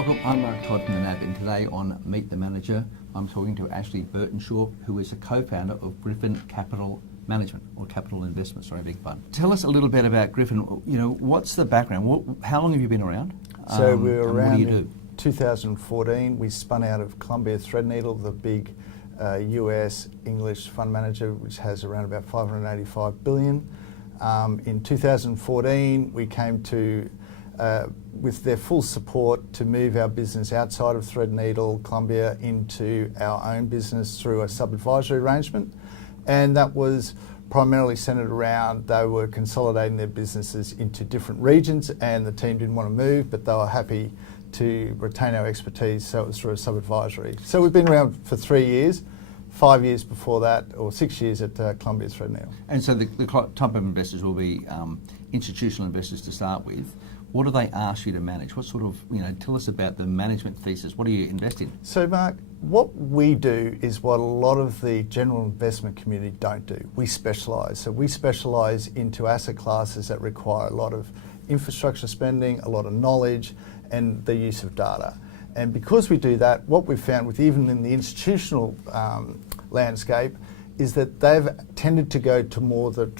Welcome, I'm Mark Todd from the NAB, and today on Meet the Manager, I'm talking to Ashley Burtenshaw, who is a co-founder of Gryphon Capital Management, or Capital Investments, sorry, big pun. Tell us a little bit about Gryphon. You know, what's the background? How long have you been around? So we were around what do you do? 2014. We spun out of Columbia Threadneedle, the big US English fund manager, which has around about 585 billion. In 2014, we came to with their full support to move our business outside of Threadneedle, Columbia, into our own business through a sub-advisory arrangement. And that was primarily centred around they were consolidating their businesses into different regions, and the team didn't want to move, but they were happy to retain our expertise, so it was through a sub-advisory. So we've been around for 3 years, 5 years before that, or 6 years at Columbia Threadneedle. And so the type of investors will be institutional investors to start with. What do they ask you to manage? What sort of, tell us about the management thesis. What do you invest in? So Mark, what we do is what a lot of the general investment community don't do. We specialise. So we specialise into asset classes that require a lot of infrastructure spending, a lot of knowledge, and the use of data. And because we do that, what we've found with even in the institutional landscape is that they've tended to go to more the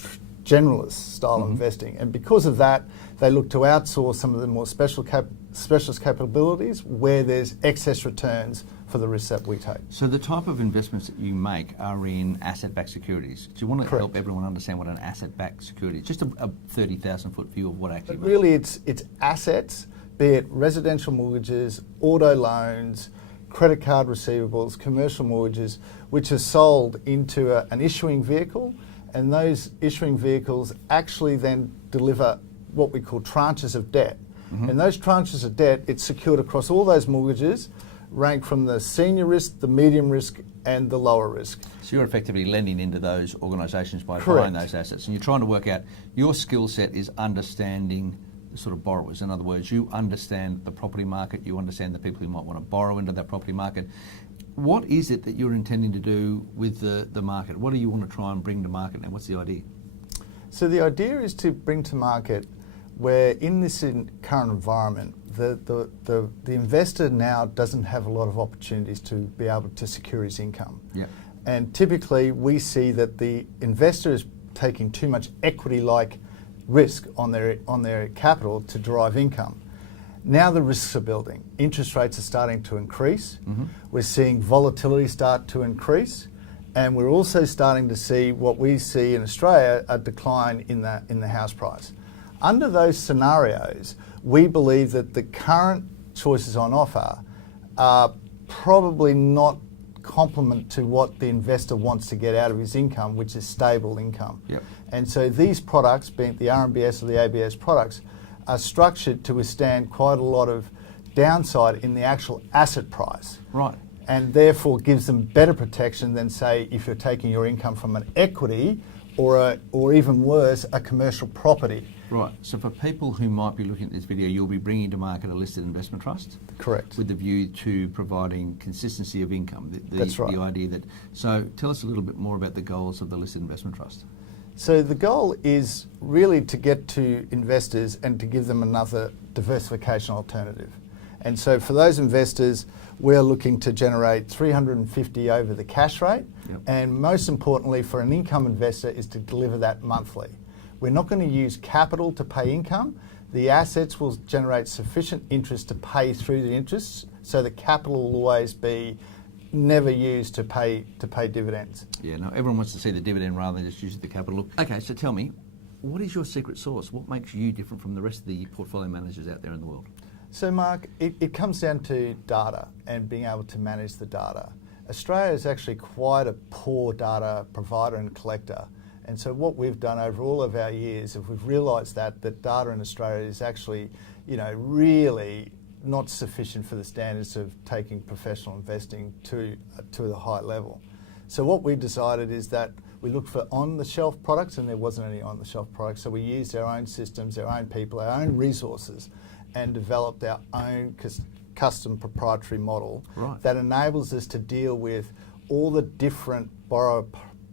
generalist style of investing. And because of that, they look to outsource some of the more specialist capabilities where there's excess returns for the risks that we take. So the type of investments that you make are in asset-backed securities. Do you want to help everyone understand what an asset-backed security is? Just a 30,000-foot view of what actually... But really, it's assets, be it residential mortgages, auto loans, credit card receivables, commercial mortgages, which are sold into an issuing vehicle, and those issuing vehicles actually then deliver what we call tranches of debt. And those tranches of debt, it's secured across all those mortgages, ranked from the senior risk, the medium risk, and the lower risk. So you're effectively lending into those organisations by buying those assets, and you're trying to work out, your skill set is understanding the sort of borrowers. In other words, you understand the property market, you understand the people who might want to borrow into that property market. What is it that you're intending to do with the market? What do you want to try and bring to market now? What's the idea? So the idea is to bring to market where in this current environment, the investor now doesn't have a lot of opportunities to be able to secure his income. And typically we see that the investor is taking too much equity-like risk on their capital to derive income. Now the risks are building. Interest rates are starting to increase. We're seeing volatility start to increase. And we're also starting to see what we see in Australia, a decline in the house price. Under those scenarios, we believe that the current choices on offer are probably not complement to what the investor wants to get out of his income, which is stable income. And so these products, being the RMBS or the ABS products, are structured to withstand quite a lot of downside in the actual asset price. And therefore gives them better protection than, say, if you're taking your income from an equity or even worse, a commercial property. So for people who might be looking at this video, you'll be bringing to market a listed investment trust? Correct. With the view to providing consistency of income. That's right. The idea that... So tell us a little bit more about the goals of the listed investment trust. So the goal is really to get to investors and to give them another diversification alternative. And so for those investors, we're looking to generate 350 over the cash rate. And most importantly for an income investor is to deliver that monthly. We're not going to use capital to pay income. The assets will generate sufficient interest to pay through the interest, so the capital will always be never used to pay dividends. No, everyone wants to see the dividend rather than just using the capital. Okay, so tell me, what is your secret sauce? What makes you different from the rest of the portfolio managers out there in the world? So Mark, it comes down to data and being able to manage the data. Australia is actually quite a poor data provider and collector. And so what we've done over all of our years, if we've realised that data in Australia is actually, really not sufficient for the standards of taking professional investing to the high level. So what we decided is that we looked for on-the-shelf products, and there wasn't any on-the-shelf products. So we used our own systems, our own people, our own resources, and developed our own custom proprietary model that enables us to deal with all the different borrower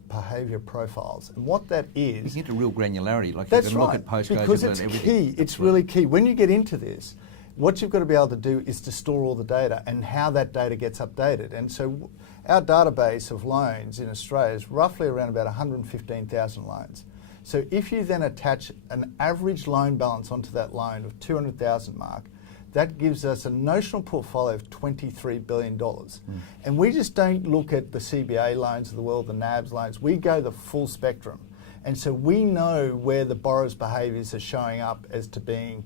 behaviour profiles. And what that is... You get to real granularity, like that's you can look at postcodes because and it's everything. Key. It's really key. When you get into this, What you've got to be able to do is to store all the data and how that data gets updated. And so our database of loans in Australia is roughly around about 115,000 loans. So if you then attach an average loan balance onto that loan of 200,000 mark, that gives us a notional portfolio of $23 billion. And we just don't look at the CBA loans of the world, the NABs loans. We go the full spectrum. And so we know where the borrower's behaviours are showing up as to being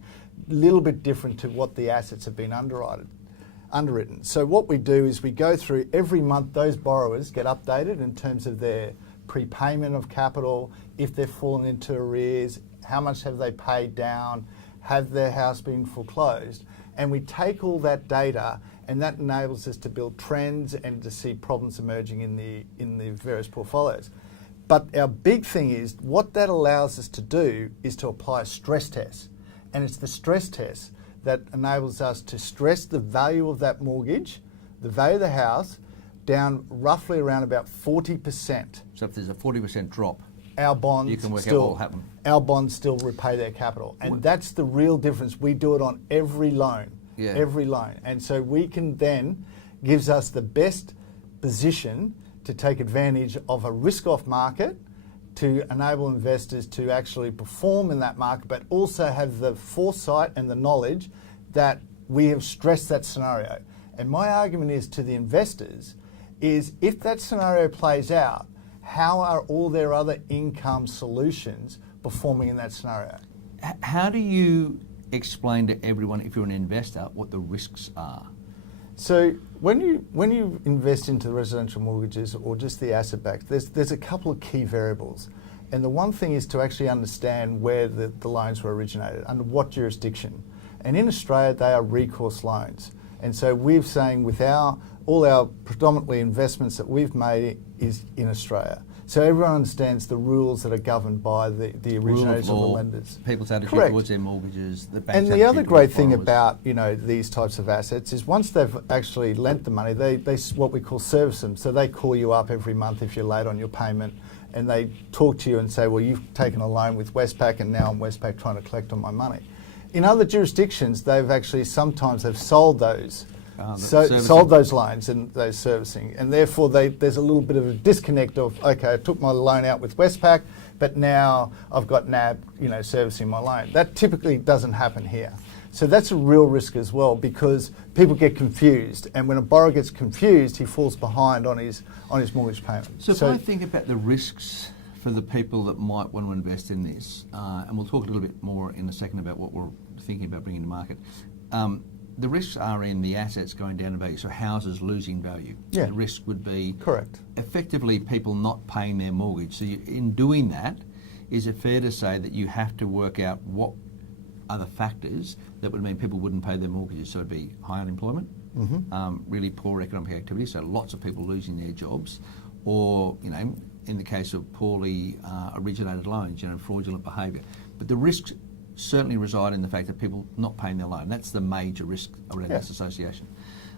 a little bit different to what the assets have been underwritten. So what we do is we go through every month, those borrowers get updated in terms of their prepayment of capital, if they've fallen into arrears, how much have they paid down, have their house been foreclosed. And we take all that data, and that enables us to build trends and to see problems emerging in the various portfolios. But our big thing is, what that allows us to do is to apply a stress test. And it's the stress test that enables us to stress the value of that mortgage, the value of the house, down roughly around about 40%. So if there's a 40% drop, our bonds you can work out what will happen. Our bonds still repay their capital. And that's the real difference. We do it on every loan, every loan. And so we can then, gives us the best position to take advantage of a risk-off market, to enable investors to actually perform in that market, but also have the foresight and the knowledge that we have stressed that scenario. And my argument is to the investors is, if that scenario plays out, how are all their other income solutions performing in that scenario? How do you explain to everyone, if you're an investor, what the risks are? So when you invest into residential mortgages or just the asset-backed, there's a couple of key variables. And the one thing is to actually understand where the loans were originated, under what jurisdiction. And in Australia, they are recourse loans. And so we're saying with all our predominantly investments that we've made is in Australia. So everyone understands the rules that are governed by the originators of the lenders. People's attitude towards their mortgages, the bank's and the other great thing about these types of assets is, once they've actually lent the money, they what we call service them. So they call you up every month if you're late on your payment, and they talk to you and say, well, you've taken a loan with Westpac, and now I'm Westpac trying to collect on my money. In other jurisdictions, sometimes they've sold those. Sold those loans and those servicing, and therefore there's a little bit of a disconnect of, okay, I took my loan out with Westpac, but now I've got NAB, servicing my loan. That typically doesn't happen here. So that's a real risk as well, because people get confused, and when a borrower gets confused, he falls behind on his mortgage payment. So if I think about the risks for the people that might want to invest in this, and we'll talk a little bit more in a second about what we're thinking about bringing to market. The risks are in the assets going down in value, so houses losing value. Yeah. The risk would be correct. Effectively people not paying their mortgage. So in doing that, is it fair to say that you have to work out what are the factors that would mean people wouldn't pay their mortgages? So it'd be high unemployment, really poor economic activity, so lots of people losing their jobs, or in the case of poorly originated loans, fraudulent behaviour. But the risks certainly reside in the fact that people not paying their loan. That's the major risk around this association.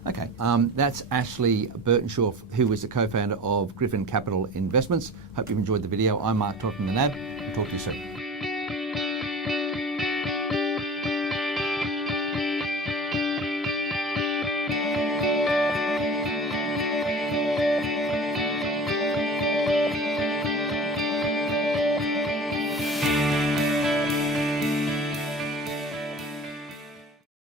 Okay, that's Ashley Burtenshaw, who is the co-founder of Gryphon Capital Investments. Hope you've enjoyed the video. I'm Mark Totten, the NAB. We'll talk to you soon.